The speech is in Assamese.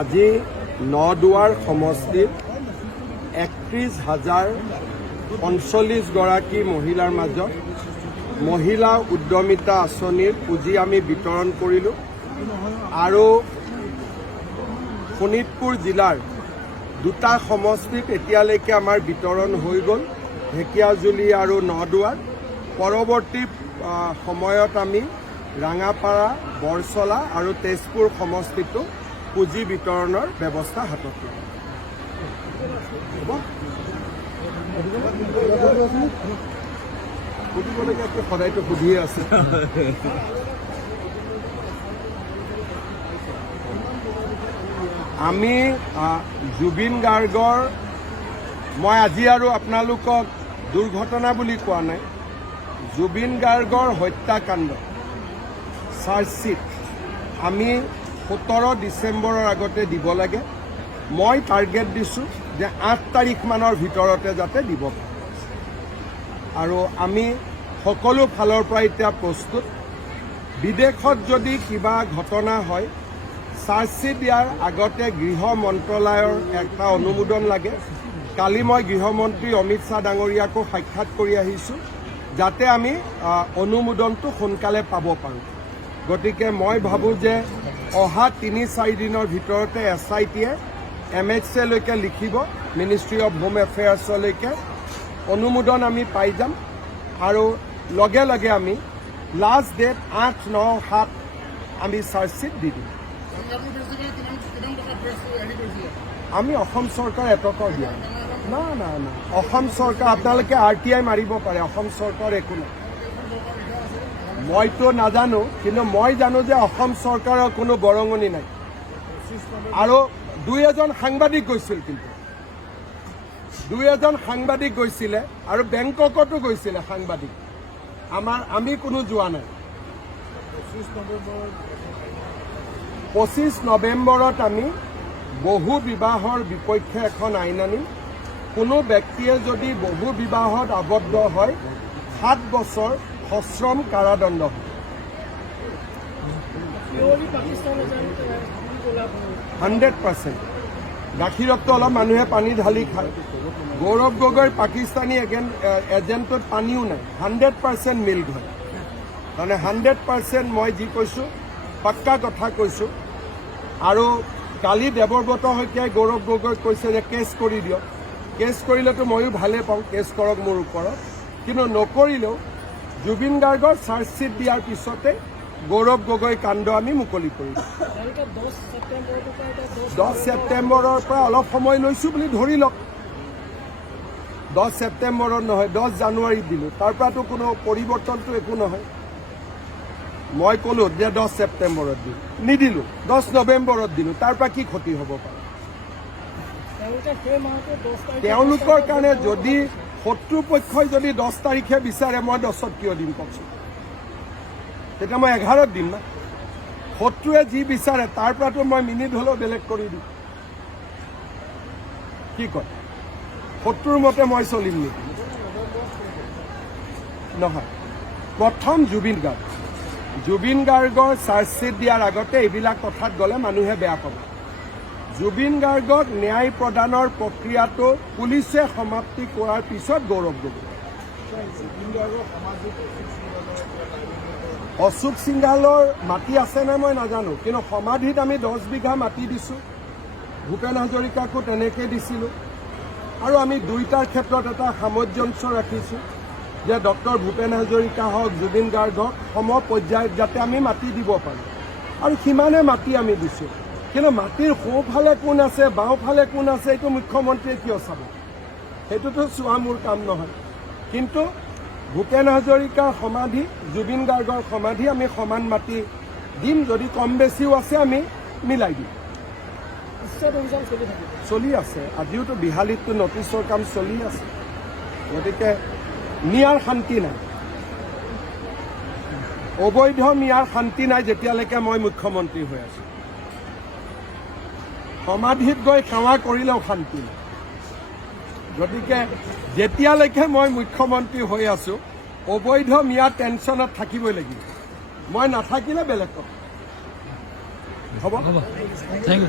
আজি নদুৱাৰ সমষ্টিত 31,045 গৰাকী মহিলাৰ মাজত মহিলা উদ্যমিতা আঁচনিৰ পুঁজি আমি বিতৰণ কৰিলোঁ আৰু শোণিতপুৰ জিলাৰ দুটা সমষ্টিত এতিয়ালৈকে আমাৰ বিতৰণ হৈ গ'ল, ঢেকিয়াজুলি আৰু নদুৱাৰ। পৰৱৰ্তী সময়ত আমি ৰাঙাপাৰা, বৰচলা আৰু তেজপুৰ সমষ্টিতো পুঁজি বিতৰণৰ ব্যৱস্থা হাতত ল'ম। সুধিবলগীয়াকৈ সদায়তো সুধিয়ে আছে। আমি জুবিন গাৰ্গৰ, মই আজি আৰু আপোনালোকক দুৰ্ঘটনা বুলি কোৱা নাই, জুবিন গাৰ্গৰ হত্যাকাণ্ড চাৰ্জশ্বিট আমি 17 ডিচেম্বৰৰ আগতে দিব লাগে। মই টাৰ্গেট দিছোঁ যে 8 তাৰিখমানৰ ভিতৰতে যাতে দিব পাৰোঁ আৰু আমি সকলো ফালৰ পৰা এতিয়া প্ৰস্তুত। বিদেশত যদি কিবা ঘটনা হয়, চাৰ্জশ্বিট দিয়াৰ আগতে গৃহ মন্ত্ৰালয়ৰ এটা অনুমোদন লাগে। কালি মই গৃহমন্ত্ৰী অমিত শ্বাহ ডাঙৰীয়াকো সাক্ষাৎ কৰি আহিছোঁ যাতে আমি অনুমোদনটো সোনকালে পাব পাৰোঁ। গতিকে মই ভাবোঁ যে অহা 3-4 দিনৰ ভিতৰতে SITয়ে MHAলৈকে লিখিব, মিনিষ্ট্ৰী অফ হোম এফেয়াৰ্ছলৈকে অনুমোদন আমি পাই যাম আৰু লগে লগে আমি লাষ্ট ডেট 8-9-7 আমি চাৰ্জশ্বিট দি দিম। আমি অসম চৰকাৰ এটকাও দিয়া না না না অসম চৰকাৰ, আপোনালোকে RTI মাৰিব পাৰে, অসম চৰকাৰ একো নাই। মইতো নাজানো, কিন্তু মই জানো যে অসম চৰকাৰৰ কোনো বৰঙণি নাই। আৰু 2-এজন সাংবাদিক গৈছিল, কিন্তু 2-এজন সাংবাদিক গৈছিলে আৰু বেংককতো গৈছিলে সাংবাদিক। আমি কোনো যোৱা নাই। 25 নৱেম্বৰত আমি বহু বিবাহৰ বিপক্ষে এখন আইন আনিম। কোনো ব্যক্তিয়ে যদি বহু বিবাহত আবদ্ধ হয় 7 বছৰ সশ্ৰম কাৰাদণ্ড হয়। 100%। গাখীৰততো অলপ মানুহে পানী ঢালি খায়। গৌৰৱ গগৈৰ পাকিস্তানী এজেণ্টত পানীও নাই, 100% মিল্ক হয়। মানে 100% মই যি কৈছোঁ পাক্কা কথা কৈছোঁ। আৰু কালি দেৱব্ৰত শইকীয়াই গৌৰৱ গগৈক কৈছে যে কেছ কৰি দিয়ক। কেছ কৰিলেতো ময়ো ভালেই পাওঁ, কেছ কৰক মোৰ ওপৰত, কিন্তু নকৰিলেও জুবিন গাৰ্গৰ চাৰ্জশ্বিট দিয়াৰ পিছতে গৌৰৱ গগৈ কাণ্ড আমি মুকলি কৰিম। 10 ছেপ্টেম্বৰৰ পৰা অলপ সময় লৈছোঁ বুলি ধৰি লওক। 10 ছেপ্টেম্বৰত নহয়, 10 জানুৱাৰীত দিলোঁ। তাৰ পৰাতো কোনো পৰিৱৰ্তনটো একো নহয়। মই ক'লোঁ যে 10 ছেপ্টেম্বৰত দিম, নিদিলোঁ। 10 নৱেম্বৰত দিলোঁ, তাৰ পৰা কি ক্ষতি হ'ব পাৰে? তেওঁলোকৰ কাৰণে যদি শত্ৰুপক্ষই যদি 10 তাৰিখে বিচাৰে, মই 10ত কিয় দিম কওকচোন? তেতিয়া মই 11ত দিম না। শত্ৰুৱে যি বিচাৰে তাৰ পৰাতো মই মিনিট হ'লেও বেলেগ কৰি দিম। কি কয়? শত্ৰুৰ মতে মই চলিম নেকি? নহয়। প্ৰথম জুবিন গাৰ্গৰ চাৰ্জশ্বিট দিয়াৰ আগতে এইবিলাক কথাত গ'লে মানুহে বেয়া পাব। জুবিন গাৰ্গক ন্যায় প্ৰদানৰ প্ৰক্ৰিয়াটো পুলিচে সমাপ্তি কৰাৰ পিছত গৌৰৱ গগৈ। অশোক সিংঘালৰ মাটি আছেনে মই নাজানো, কিন্তু সমাধিত আমি 10 বিঘা মাটি দিছোঁ। ভূপেন হাজৰিকাকো তেনেকৈ দিছিলোঁ। আৰু আমি দুয়োটাৰ ক্ষেত্ৰত এটা সামঞ্জস্য ৰাখিছোঁ যে ডক্টৰ ভূপেন হাজৰিকা হওক, জুবিন গাৰ্গ হওক, সম পৰ্যায়ত যাতে আমি মাটি দিব পাৰোঁ। আৰু সিমানে মাটি আমি দিছোঁ। কিন্তু মাটিৰ সোঁফালে কোন আছে, বাওঁফালে কোন আছে, এইটো মুখ্যমন্ত্ৰীয়ে কিয় চাব? সেইটোতো চোৱা মোৰ কাম নহয়। কিন্তু ভূপেন হাজৰিকাৰ সমাধি, জুবিন গাৰ্গৰ সমাধি আমি সমান মাটি দিম। যদি কম বেছিও আছে আমি মিলাই দিম। চলি আছে। আজিওতো বিহালীততো নটিছৰ কাম চলি আছে। গতিকে মিয়াৰ শান্তি নাই, অবৈধ মিয়াৰ শান্তি নাই যেতিয়ালৈকে মই মুখ্যমন্ত্ৰী হৈ আছোঁ। সমাধিত গৈ সেৱা কৰিলেও শান্তি নাই। গতিকে যেতিয়ালৈকে মই মুখ্যমন্ত্ৰী হৈ আছোঁ, অবৈধ মিয়া টেনশ্যনত থাকিবই লাগিব। মই নাথাকিলে বেলেগ কথা। হ'ব হ'ব থেংক ইউ